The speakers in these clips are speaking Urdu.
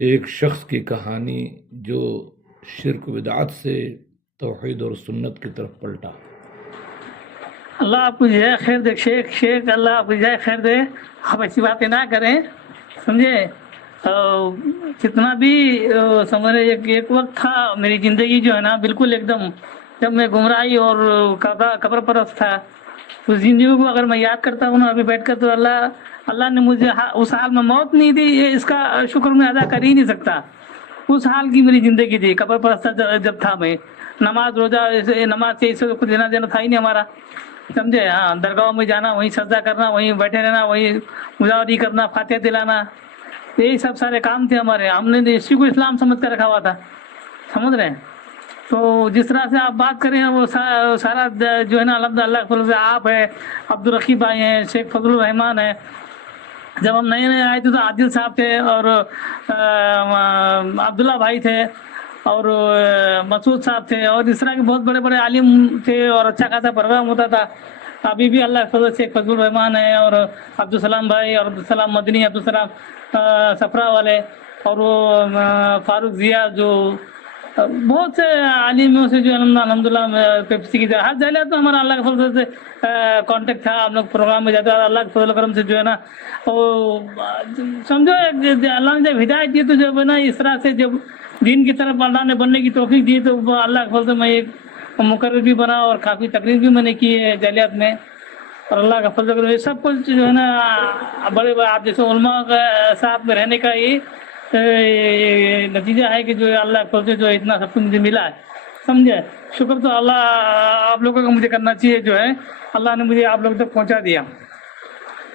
ایک شخص کی کہانی جو شرک و بدعت سے توحید اور سنت کی طرف پلٹا۔ اللہ آپ کو جزائے خیر دے شیخ اللہ آپ کو جزائے خیر دے. آپ ایسی باتیں نہ کریں، سمجھے. کتنا بھی سمجھ رہے ایک وقت تھا میری زندگی جو ہے نا بالکل ایک دم، جب میں گمراہی اور قبر پرست تھا. اس زندگی کو اگر میں یاد کرتا ہوں نا ابھی بیٹھ کر تو اللہ نے مجھے اس حال میں موت نہیں دی، اس کا شکر میں ادا کر ہی نہیں سکتا. اس حال کی میری زندگی تھی، قبر پرست جب تھا میں. نماز روزہ نماز سے اس کچھ لینا دینا تھا ہی نہیں ہمارا، سمجھے. ہاں، درگاہوں میں جانا، وہیں سجدہ کرنا، وہیں بیٹھے رہنا، وہیں مجاوری کرنا، فاتحہ دلانا، یہی سب سارے کام تھے ہمارے. ہم نے اسی کو اسلام سمجھ کر رکھا ہوا تھا، سمجھ رہے ہیں. تو جس طرح سے آپ بات کریں وہ سارا جو ہے نا الحمد اللہ کے فضل سے آپ ہے، عبدالرقیب بھائی ہیں، شیخ فضل الرحمان ہے. جب ہم نئے آئے تھے تو عادل صاحب تھے اور عبداللہ بھائی تھے اور مسعود صاحب تھے، اور اس طرح کے بہت بڑے بڑے عالم تھے اور اچھا خاصا پروگرام ہوتا تھا. ابھی بھی اللہ کے فضل سے فضل الرحمان ہے اور عبدالسلام بھائی اور عبدالسلام مدنی، عبدالسلام سفرا والے، اور وہ فاروق ضیاء، جو بہت سے عالموں سے جو الحمد للہ پیپسی کی ہر جہلیت میں ہمارا اللہ کے فضل سے کانٹیکٹ تھا. ہم لوگ پروگرام میں جاتے اللہ کے فضل کرم سے جو ہے نا وہ سمجھو اللہ نے جب ہدایت دی تو جب ہے نا اس طرح سے جب دین کی طرف اللہ نے بننے کی توفیق دی تو اللہ کے فضل سے میں ایک مقرر بھی بنا اور کافی تقریر بھی میں نے کی ہے جہلیت میں. اور اللہ کا فضل کرم یہ سب کچھ جو ہے نا بڑے بڑے آپ جیسے علماء کا ساتھ میں رہنے کا یہ نتیجہ ہے کہ جو اللہ کے فضل سے جو اتنا سب کچھ مجھے ملا ہے، سمجھے. شکر تو اللہ آپ لوگوں کا مجھے کرنا چاہیے، جو ہے اللہ نے مجھے آپ لوگوں تک پہنچا دیا،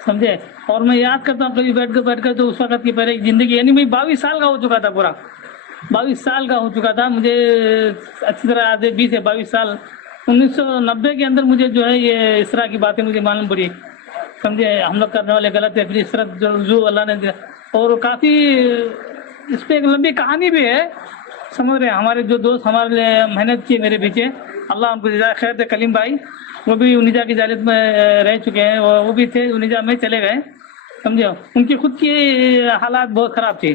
سمجھے. اور میں یاد کرتا ہوں کبھی بیٹھ کر تو اس وقت کی پہلے زندگی یعنی میں 22 سال کا ہو چکا تھا، پورا 22 سال کا ہو چکا تھا. مجھے اچھی طرح یاد ہے 20 سے 22 سال 1990 کے اندر مجھے جو ہے یہ اس طرح کی باتیں مجھے معلوم پڑی، سمجھے. ہم لوگ کرنے والے غلط ہے، پھر اس طرح جو اللہ نے دیا. اور کافی اس پہ ایک لمبی کہانی بھی ہے، سمجھ رہے ہیں. ہمارے جو دوست ہمارے لیے محنت کی میرے پیچھے، اللہ ان کو جزائے خیر دے. کلیم بھائی وہ بھی انیجا کی جالت میں رہ چکے ہیں، وہ بھی تھے انیجا میں چلے گئے، سمجھے. ان کی خود کی حالات بہت خراب تھی،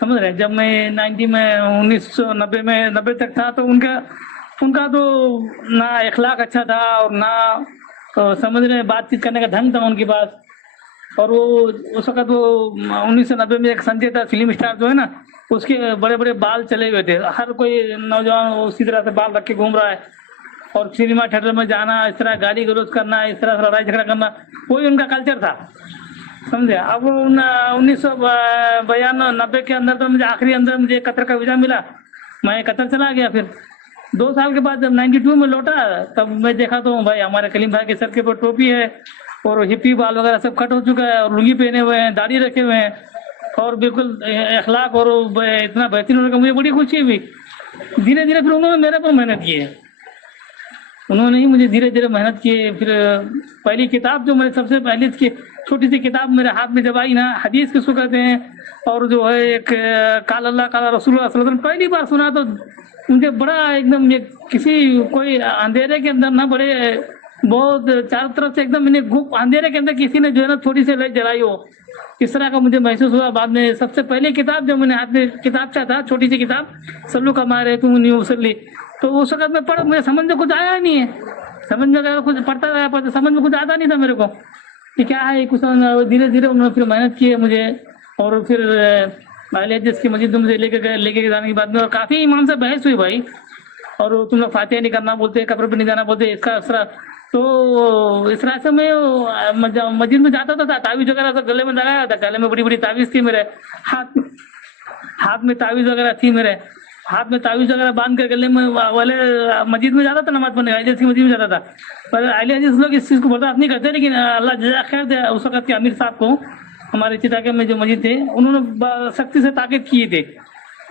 سمجھ رہے ہیں. جب میں 1990 میں 90 تک تھا تو ان کا تو نہ اخلاق اچھا تھا اور نہ سمجھ رہے بات چیت کرنے کا ڈھنگ تھا ان کے پاس. اور وہ اس وقت وہ 1990 میں ایک سنجے تھا فلم اسٹار جو ہے نا، اس کے بڑے بڑے بال چلے ہوئے تھے. ہر کوئی نوجوان اسی طرح سے بال رکھ کے گھوم رہا ہے، اور سنیما تھیٹر میں جانا، اس طرح گالی گلوچ کرنا، اس طرح سے لڑائی جھگڑا کرنا، وہی ان کا کلچر تھا، سمجھے. اب 1990 کے اندر تو مجھے آخری اندر مجھے قطر کا ویزا ملا، میں قطر چلا گیا. پھر 2 سال کے بعد جب 92 میں لوٹا تب میں دیکھا تو بھائی ہمارے کلیم بھائی کے سر کے اوپر ٹوپی ہے اور ہپی بال وغیرہ سب کٹ ہو چکا ہے، اور لنگی پہنے ہوئے ہیں، داڑھی رکھے ہوئے ہیں، اور بالکل اخلاق اور اتنا بہترین ہونے کا مجھے بڑی خوشی ہوئی. دھیرے دھیرے پھر انہوں نے میرے پر محنت کی ہے، انہوں نے ہی مجھے دھیرے دھیرے محنت کی. پھر پہلی کتاب جو میں نے سب سے پہلی چھوٹی سی کتاب میرے ہاتھ میں جب آئی نا، حدیث کس کو کہتے ہیں، اور جو ہے ایک قال اللہ قال رسول اللہ صلی اللہ علیہ وسلم، پہلی بار سنا تو مجھے بڑا ایک دم کسی کوئی اندھیرے کے اندر نہ بڑے بہت چاروں طرف سے ایک دم اندھیرے کے اندر کسی نے جو ہے نا تھوڑی سی لائٹ جلائی ہو، اس طرح کا مجھے محسوس ہوا. بعد میں سب سے پہلی کتاب جو میں نے ہاتھ میں کتاب چاہتا چھوٹی سی کتاب سلو کا مارے تم نہیں وسلی، تو اس وقت میں پڑھا مجھے سمجھ میں کچھ آیا نہیں ہے. سمجھ میں اگر کچھ پڑھتا رہا سمجھ میں کچھ آتا نہیں تھا میرے کو کہ کیا ہے کچھ. دھیرے دھیرے انہوں نے پھر محنت کی ہے مجھے، اور پھر اہل حدیث کی مسجد مجھے لے کے جانے کی بات میں، اور کافی امام سے بحث ہوئی بھائی، اور تم لوگ فاتحہ نہیں کرنا بولتے، قبر پہ نہیں جانا بولتے، اس کا اثر. تو اس طرح سے میں مسجد میں جاتا تھا، تعویذ وغیرہ گلے میں لگایا تھا، گلے میں بڑی بڑی تعویذ تھی میرے، ہاتھ میں تعویذ وغیرہ تھی میرے، ہاتھ میں تعویذ وغیرہ باندھ کر گلے میں والے مسجد میں جاتا تھا نماز پڑھنے، اہل حدیث کی مسجد میں جاتا تھا. پر اہل حدیث لوگ اس چیز کو برداشت نہیں کرتے، لیکن اللہ جزائے خیر دے اس وقت کے امیر صاحب کو، ہمارے چتاکے میں جو مسجد تھے، انہوں نے سختی سے تاکید کی تھے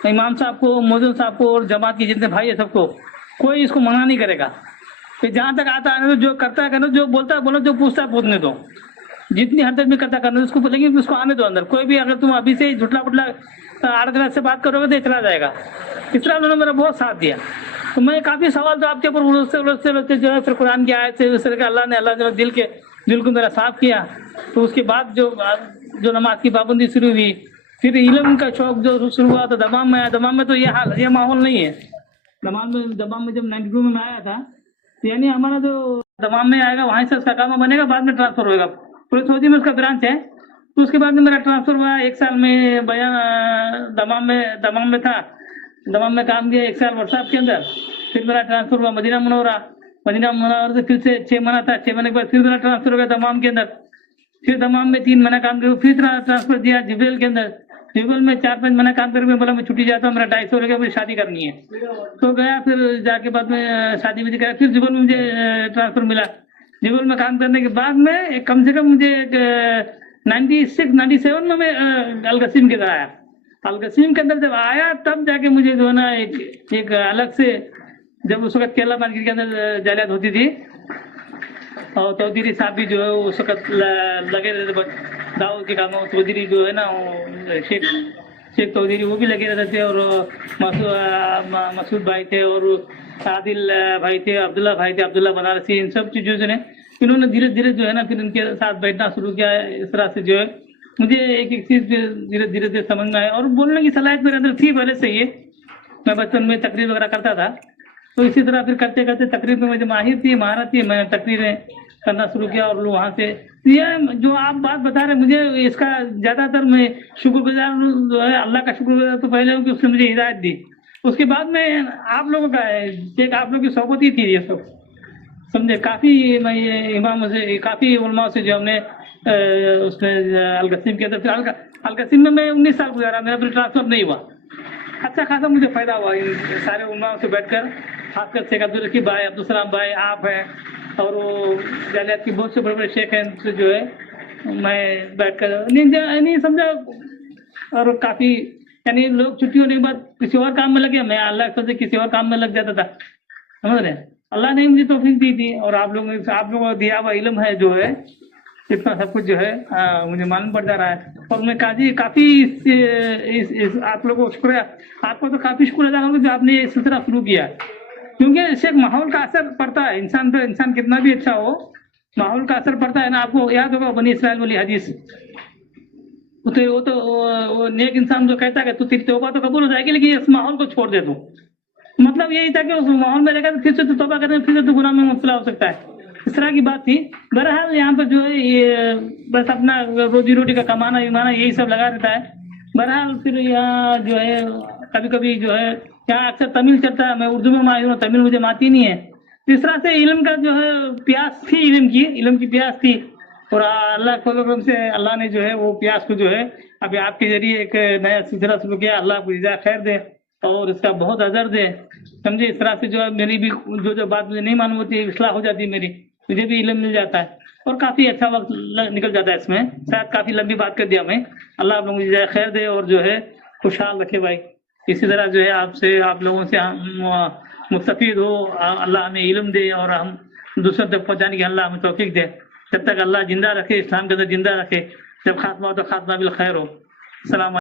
امام صاحب کو، مؤذن صاحب کو، اور جماعت کے جتنے بھائی ہیں سب کو، کوئی اس کو منع نہیں کرے گا کہ جہاں تک آتا ہے جو کرتا ہے کرنا، جو بولتا ہے بولو، جو پوچھتا ہے پوچھنے دو، جتنی حد تک بھی کرتا کرنا اس کو، لیکن اس کو آنے دو اندر. کوئی بھی اگر تم ابھی سے جھٹلا پٹلا آڑھ گلت سے بات کرو گے تو چلا جائے گا. اس طرح انہوں نے میرا بہت ساتھ دیا. تو میں کافی سوال تو آپ کے اوپر الجھتے جو ہے، پھر قرآن کی آیت سے اس طرح کہ اللہ نے دل کو میرا صاف کیا. تو اس کے بعد جو نماز کی پابندی شروع ہوئی، پھر علم کا شوق جو شروع ہوا تو دمام میں آیا. دمام میں تو یہ ماحول نہیں ہے. دمام میں جب 92 میں آیا تھا یعنی ہمارا جو دمام میں آئے گا وہاں سے اس کا کام بنے گا, بعد میں ٹرانسفر ہوئے گا. پولیس فوجی میں اس کا برانچ ہے. تو اس کے بعد میں میرا ٹرانسفر ہوا. 1 سال میں دمام میں تھا. دمام میں کام کیا 1 سال ورکشاپ کے اندر. پھر میرا ٹرانسفر ہوا مدینہ منورہ. مدینہ منورہ سے پھر سے 6 مہینہ تھا. 6 مہینے کے بعد پھر میرا ٹرانسفر ہو گیا دمام کے اندر. پھر دمام میں 3 مہینہ کام کیا. پھر ٹرانسفر دیا جبریل کے اندر. جبریل میں 4-5 مہینہ کام کر کے بولا میں چھٹی جاتا ہوں, میرا 250 ہو گیا, مجھے شادی کرنی ہے. تو گیا. پھر جا کے بعد میں شادی بھی کرا. پھر جبریل میں مجھے ٹرانسفر ملا. جبریل میں کام کرنے کے بعد میں کم سے کم مجھے 96-97 میں القسیم کے اندر آیا. القسیم کے اندر جب آیا تب جا کے مجھے جو ہے نا ایک الگ سے, جب اس وقت کیرلا مارکیٹ کے اندر جالیات ہوتی تھی اور چودھری صاحب بھی جو ہے اس وقت لگے رہتے تھے دعوت کے کاموں. چودھری جو ہے نا شیخ چودھری وہ بھی لگے رہتے تھے, اور مسعود بھائی تھے, اور عادل بھائی تھے, عبداللہ بھائی تھے, عبداللہ بنارسی. ان سب چیزوں سے انہوں نے دھیرے دھیرے جو ہے نا پھر ان کے ساتھ بیٹھنا شروع کیا. اس طرح سے جو ہے مجھے ایک چیز دھیرے دھیرے سمجھ میں آیا. اور بولنے کی صلاحیت میرے اندر تھی پہلے سے ہی. میں بچپن میں تقریر وغیرہ کرتا تھا, تو اسی طرح پھر کرتے کرتے تقریر میں مجھے مہارت تھی. میں نے تقریریں کرنا شروع کیا, اور وہاں سے یہ جو آپ بات بتا رہے مجھے اس کا زیادہ تر میں شکر گزار جو ہے اللہ کا شکر گزار تو پہلے ہوں کہ اس نے مجھے ہدایت دی. اس کے بعد میں آپ لوگوں کا ہے ایک آپ لوگوں کی صحبت ہی تھی یہ سب سمجھے. کافی میں یہ امام سے کافی علماء سے جو ہم نے اس میں القسیم کے اندر. پھر القسیم میں 19 سال گزارا, میرا پھر ٹرانسفر نہیں ہوا. اچھا خاصا مجھے فائدہ ہوا ان سارے علماء سے بیٹھ کر. خاص کر شیخ عبدالرقیب بھائی, عبدالسلام بھائی, آپ ہیں, اور وہ جالیات کے بہت سے بڑے بڑے شیخ ہیں. ان سے جو ہے میں بیٹھ کر نہیں سمجھا. اور کافی یعنی لوگ چھٹی ہونے کے بعد کسی اور کام میں لگے, میں اللہ سے کسی اور کام میں لگ جاتا تھا. سمجھ رہے ہیں, اللہ نے مجھے توفیق دی تھی. اور آپ لوگوں کو دیا ہوا علم ہے جو ہے اتنا سب کچھ جو ہے مجھے معلوم پڑ جا رہا ہے. اور میں کافی آپ لوگوں کو شکریہ, آپ کو تو کافی شکر ادا کروں جو آپ نے یہ سلسلہ شروع کیا, کیونکہ اس سے ایک ماحول کا اثر پڑتا ہے انسان پہ. انسان کتنا بھی اچھا ہو, ماحول کا اثر پڑتا ہے نا. آپ کو یاد ہوگا بنی اسرائیل والی حدیث, وہ تو نیک انسان جو کہتا ہے کہ تو تیری توبہ تو قبول ہو جائے گی لیکن اس ماحول کو چھوڑ دے. تو مطلب یہی تھا کہ اس ماحول میں رہے گا تو پھر سے تو توبہ کرتے پھر سے تو گناہ میں مبتلا ہو سکتا ہے. اس طرح کی بات تھی. بہرحال یہاں پر جو ہے یہ بس اپنا روزی روٹی کا کمانا ومانا یہی سب لگا رہتا ہے. بہرحال پھر یہاں جو ہے کبھی کبھی جو ہے یہاں اکثر تمل چلتا ہے. میں اردو میں ماہر ہوں, تمل مجھے آتی نہیں ہے. اس طرح سے علم کا جو ہے پیاس تھی, علم کی پیاس تھی. اور اللہ کے سے اللہ نے جو ہے وہ پیاس کو جو ہے ابھی آپ کے ذریعے ایک نیا سلسلہ شروع کیا. اللہ کو جزائے خیر دے اور اس کا بہت اجر دے. سمجھے, اس طرح سے جو ہے میری بھی جو بات مجھے نہیں معلوم ہوتی اصلاح ہو جاتی ہے میری, مجھے بھی علم مل جاتا ہے اور کافی اچھا وقت نکل جاتا ہے اس میں. شاید کافی لمبی بات کر دیا میں. اللہ آپ لوگوں کو جزائے خیر دے اور جو ہے خوشحال رکھے بھائی. اسی طرح جو ہے آپ لوگوں سے مستفید ہو. اللہ ہمیں علم دے اور ہم دوسروں تک پہنچانے کی اللہ ہمیں توفیق دے. جب تک اللہ زندہ رکھے, اسلام کے اندر زندہ رکھے, جب خاتمہ ہو تو خاتمہ بالخیر ہو. السلام علیکم.